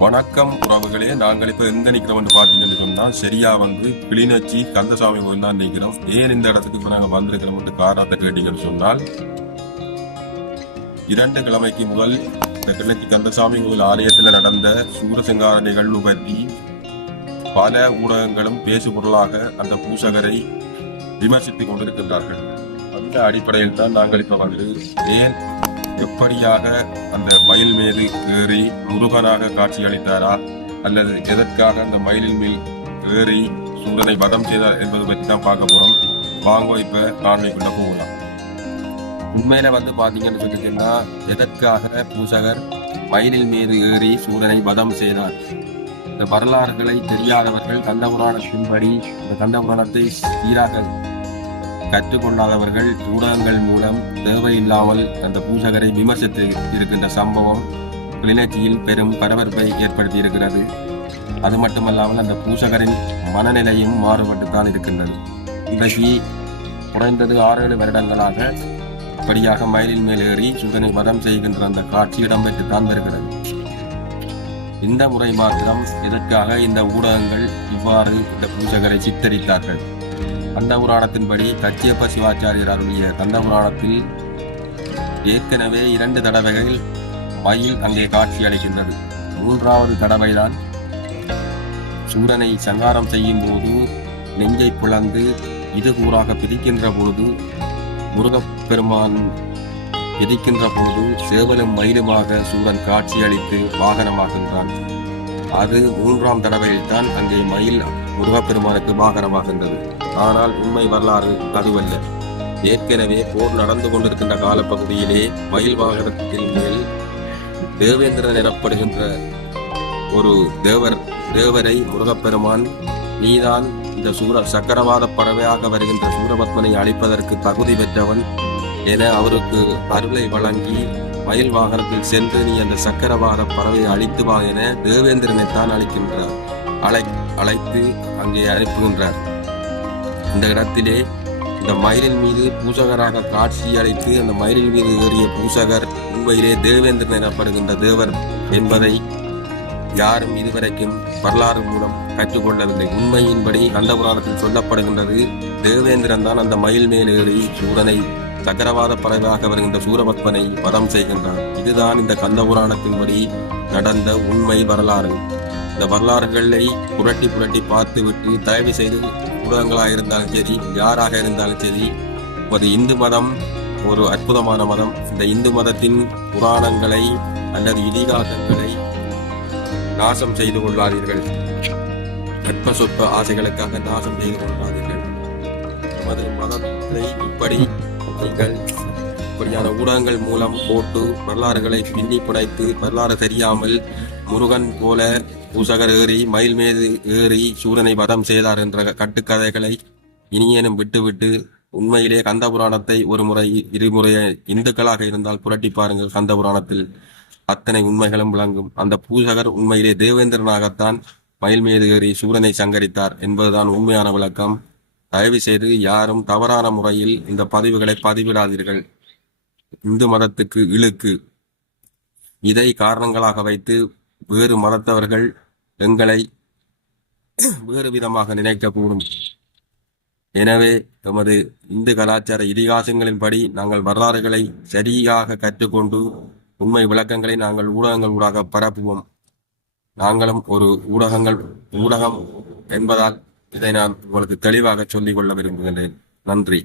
வணக்கம் உறவுகளே. நாங்கள் இப்ப எங்க நிக்கிறோம் பாத்தீங்கன்னு சொன்னா சரியா கிளிநொச்சி கந்தசாமி கோயில் தான் நிக்கிறோம். ஏன் இந்த இடத்துக்கு இப்ப நாங்க வந்திருக்கிறோம் காரணத்தை கேட்டீங்கன்னு சொன்னால், 2 கிழமைக்கு முதல் இந்த கிளிநொச்சி கந்தசாமி கோயில் ஆலயத்தில் நடந்த சூரசங்கார நிகழ்வு பற்றி பல ஊடகங்களும் பேசு பொருளாக அந்த பூசகரை விமர்சித்துக் கொண்டிருக்கின்றார்கள். அந்த அடிப்படையில் தான் நாங்கள் இப்ப ஏன் எப்படியாக அந்த மயில் மீது ஏறி முருகனாக காட்சி அளித்தாரா அல்லது எதற்காக அந்த மயிலின் மேல் ஏறி சூரனை வதம் செய்தார் என்பது பற்றி தான் பார்க்க போறோம். வாங்க இப்ப காணொலிக்குள்ள போகலாம். உண்மையில பாத்தீங்கன்னு சொல்லிட்டீங்கன்னா, எதற்காக பூசகர் மயிலின் மீது ஏறி சூரனை வதம் செய்தார்? இந்த வரலாறுகளை தெரியாதவர்கள் கந்தபுராணத்தின்படி இந்த கந்தபுராணத்தை சீராக கற்றுக்கொள்ளாதவர்கள் ஊடகங்கள் மூலம் தேவையில்லாமல் அந்த பூசகரை விமர்சித்து இருக்கின்ற சம்பவம் கிளிநொச்சியில் பெரும் பரபரப்பை ஏற்படுத்தி இருக்கிறது. அது மட்டுமல்லாமல் அந்த பூசகரின் மனநிலையும் மாறுபட்டுத்தான் இருக்கின்றது. இன்றைக்கு குறைந்தது 6-7 வருடங்களாக இப்படியாக மயிலின் மேல் ஏறி சூரனை வதம் செய்கின்ற அந்த காட்சி இடம்பெற்றுத்தான் வருகிறது. இந்த முறை மாத்திரம் எதற்காக இந்த ஊடகங்கள் இவ்வாறு இந்த பூசகரை சித்தரித்தார்கள்? கந்தபுராணத்தின்படி கச்சியப்ப சிவாச்சாரியர் அருளிய கந்தபுராணத்தில் ஏற்கனவே 2 தடவைகள் மயில் அங்கே காட்சி அளிக்கின்றது. 3வது தடவைதான் சூரனை சங்காரம் செய்யும் போது நெஞ்சை பிளந்து இதுகூறாக பிரிக்கின்ற பொழுது, முருகப்பெருமான் பிரிக்கின்ற போது சேவலும் மயிலுமாக சூரன் காட்சி அளித்து வாகனமாகின்றான். அது 3ஆம் தடவையில் தான் அங்கே மயில் முருகப்பெருமானுக்கு வாகனமாகின்றது. ஆனால் உண்மை வரலாறு அதுவல்ல. ஏற்கனவே போர் நடந்து கொண்டிருக்கின்ற காலப்பகுதியிலே மயில் வாகனத்தின் மேல் தேவேந்திரன் எனப்படுகின்ற ஒரு தேவரை முருகப்பெருமான், நீதான் இந்த சக்கரவாத பறவையாக வருகின்ற சூரபத்மனை அழிப்பதற்கு தகுதி பெற்றவன் என அவருக்கு அருளை வழங்கி மயில் வாகனத்தில் சென்று நீ அந்த சக்கரவாத பறவையை அழித்து வா என தேவேந்திரனைத்தான் அழைக்கின்றார். அழைத்து அங்கே அனுப்புகின்றார். இந்த இடத்திலே இந்த மயிலின் மீது பூசகராக காட்சி அளித்து அந்த மயிலின் மீது ஏறிய பூசகர் உண்மையிலே தேவேந்திரன் எனப்படுகின்ற தேவர் என்பதை யாரும் இதுவரைக்கும் வரலாறு மூலம் கற்றுக்கொள்ளவில்லை. உண்மையின்படி கந்தபுராணத்தில் சொல்லப்படுகின்றது, தேவேந்திரன் தான் அந்த மயில் மேல் ஏறி சூரனை சக்கரவாத பறவையாக வருகின்ற சூரபத்மனை வதம் செய்கின்றார். இதுதான் இந்த கந்தபுராணத்தின்படி நடந்த உண்மை வரலாறு. இந்த வரலாறுகளை புரட்டி பார்த்து விட்டு தயவு செய்து ஊடகங்களாக இருந்தாலும் சரி, யாராக இருந்தாலும் சரி, ஒரு இந்து மதம் ஒரு அற்புதமான மதம். இந்த இந்து மதத்தின் புராணங்களை அல்லது இதிகாசங்களை நாசம் செய்து கொள்ளாதீர்கள். அற்ப சொற்ப ஆசைகளுக்காக நாசம் செய்து கொள்ளாதீர்கள். நமது மதத்தை இப்படி நீங்கள் இப்படியான ஊடகங்கள் மூலம் போட்டு வரலாறுகளை பின்னி புடைத்து வரலாறு தெரியாமல் முருகன் போல பூசகர் ஏறி மயில் மீது ஏறி சூரனை வதம் செய்தார் என்ற கட்டுக்கதைகளை இனியேனும் விட்டுவிட்டு உண்மையிலே கந்தபுராணத்தை ஒரு முறை 2 முறை இந்துக்களாக இருந்தால் புரட்டி பாருங்கள். கந்தபுராணத்தில் அத்தனை உண்மைகளும் விளங்கும். அந்த பூசகர் உண்மையிலே தேவேந்திரனாகத்தான் மயில் மீது ஏறி சூரனை சங்கரித்தார் என்பதுதான் உண்மையான விளக்கம். தயவு செய்து யாரும் தவறான முறையில் இந்த பதிவுகளை பதிவிடாதீர்கள். இந்து மதத்துக்கு இழுக்கு. இதை காரணங்களாக வைத்து வேறு மதத்தவர்கள் எங்களை வேறு விதமாக நினைக்கக்கூடும். எனவே எமது இந்து கலாச்சார இதிகாசங்களின்படி நாங்கள் வரலாறுகளை சரியாக கற்றுக்கொண்டு உண்மை விளக்கங்களை நாங்கள் ஊடகங்கள் ஊடாக பரப்புவோம். நாங்களும் ஒரு ஊடகம் என்பதால் இதை நான் உங்களுக்கு தெளிவாக சொல்லிக் கொள்ள விரும்புகின்றேன். நன்றி.